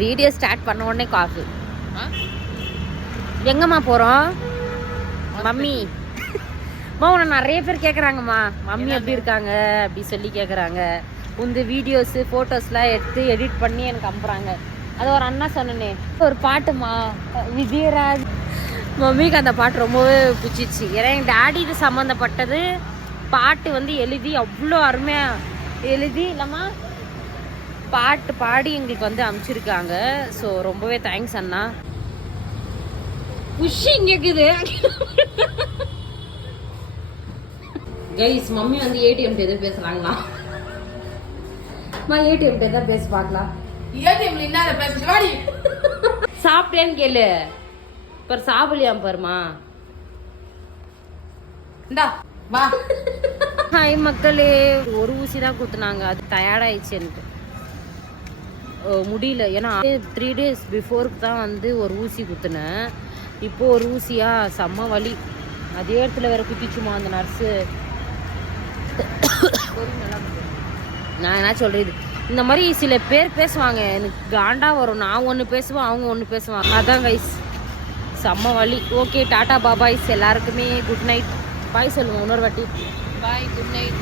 Video start பண்ண உடனே coffee. எங்கம்மா போகிறோம்? மம்மி உன்னை நிறைய பேர் கேட்குறாங்கம்மா, மம்மி எப்படி இருக்காங்க அப்படி சொல்லி கேட்குறாங்க. இந்த வீடியோஸு ஃபோட்டோஸ்லாம் எடுத்து எடிட் பண்ணி எனக்கு அனுப்புகிறாங்க. அது ஒரு அண்ணா சொன்னனே, ஒரு பாட்டுமா விஜயராஜ். மம்மிக்கு அந்த பாட்டு ரொம்பவே பிடிச்சிச்சு. ஏன்னா எங்கள் டாடி இது சம்மந்தப்பட்டது பாட்டு வந்து எழுதி அவ்வளோ அருமையாக எழுதி இல்லைம்மா பாட்டு பாடி எங்களுக்கு வந்து அனுப்பிச்சிருக்காங்க. ஸோ ரொம்பவே தேங்க்ஸ் அண்ணா. புஷி கேக்குது கைஸ். மம்மி வந்து ஏடிஎம் எதுவும் பேசுறாங்களா? ஏடிஎம் தான் பேசி பார்க்கலாம். ஏடிஎம்ல என்ன பேசுவாடி? சாப்பிட்டேன்னு கேளு. பர் சாப்பிடலையாம் பாருமா. இந்தா வா. ஹாய் மக்களே, ஒரு ஊசி தான் குத்துனாங்க. அது டயர்டாயிடுச்சு எனக்கு, முடியல. ஏன்னா 3 days பிஃபோருக்கு தான் வந்து ஒரு ஊசி குத்துனேன். இப்போ ஒரு ஊசியா செம்ம வலி. அதே இடத்துல வேற குத்திச்சுமா அந்த நர்ஸு. நான் என்ன சொல்றது, இந்த மாதிரி சில பேர் பேசுவாங்க, எனக்கு காண்டா வரும். நான் ஒன்று பேசுவேன், அவங்க ஒன்று பேசுவாங்க. அதான் கைஸ் செம்ம வலி. ஓகே, டாடா பாபாய்ஸ் எல்லாருக்குமே குட் நைட். பாய் சொல்லுங்க இன்னொரு வாட்டி. பாய், குட் நைட்.